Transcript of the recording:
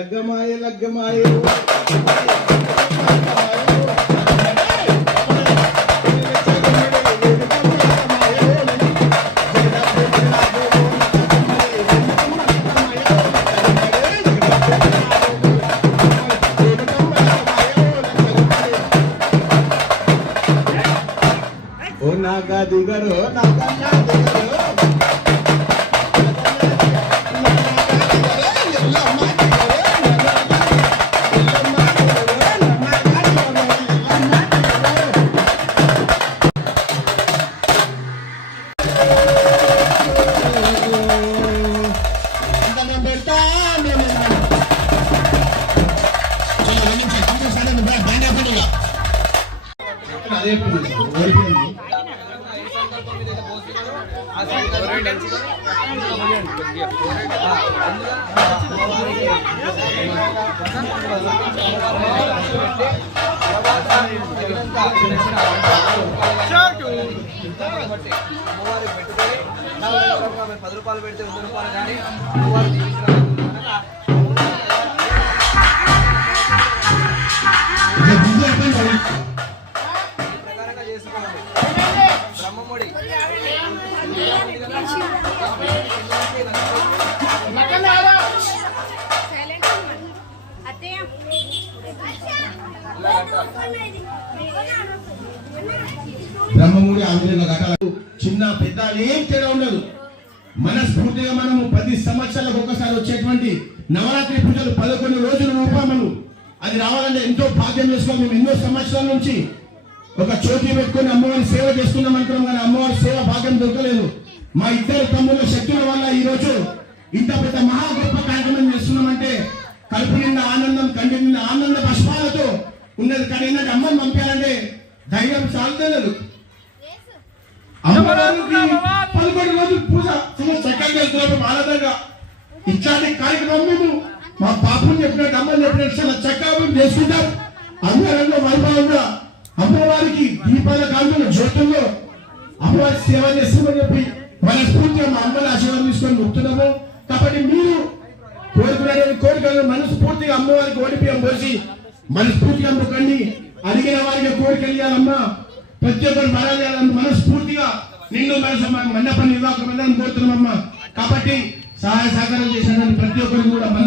లగ్గమాయ లగ్గమాయ ఓ నాగా దిగరు నాగా దిగరు అదే రూపాయలు పెడితే 100 రూపాయలు కానీ ప్రకారంగా చేసుకోవాలి. బ్రహ్మముడి బ్రహ్మముడి ఆంధ్రుల ఘటాలు చిన్న పెద్ద ఏం తేడా ఉండదు. మనస్ఫూర్తిగా మనము 10 సంవత్సరాలకు ఒకసారి వచ్చేటువంటి నవరాత్రి పూజలు 11 రోజుల రూపములు అది రావాలంటే ఎంతో భాగ్యం చేసుకోవాలి. మేము ఎన్నో సంవత్సరాల నుంచి ఒక చోటీ పెట్టుకుని అమ్మవారి సేవ చేస్తున్నాం అనుకున్నాం, కానీ అమ్మవారి సేవ భాగ్యం దొరకలేదు. మా ఇద్దరు తమ్ముళ్ళ శక్తుల వల్ల ఈ రోజు ఇంత పెద్ద మహా గొప్ప కార్యక్రమం చేస్తున్నామంటే కడుపు నిండా ఆనందం, కంటి నిండా ఆనంద పుష్పాలతో ఉన్నది. కానీ ఏంటంటే అమ్మని పంపాలంటే ధైర్యం చాలలేదు. అమ్మవారికి 11 రోజులు పూజ చక్కగా వెళ్తున్నాం ఆనందంగా. ఇట్లాంటి కార్యక్రమం మేము మా పాపను చెప్పినట్టు అమ్మని చెప్పినట్టు చాలా చక్కగా చేసుకుంటాం. అందరంలో వైభవంగా అమ్మవారికి దీపాల కాంతుల జ్యోతుల్లో అమ్మవారి సేవ చేస్తామని చెప్పి మనస్ఫూర్తిగా మా అమ్మని ఆశీర్వాదం తీసుకొని మొక్కుతున్నాము. కాబట్టి మీరు కోరుకునే కోరికలను మనస్ఫూర్తిగా అమ్మవారికి ఓడిపియం పోసి మనస్ఫూర్తిగా మొక్కండి. అడిగిన వారికి కోరికలు ఇవ్వాలమ్మా, ప్రతి ఒక్కరు మరాలి మనస్ఫూర్తిగా నిన్ను మనసు మండప నిర్వాహకులందరం కోరుతున్నామమ్మా. కాబట్టి సహాయ సహకారం చేసిన ప్రతి ఒక్కరు కూడా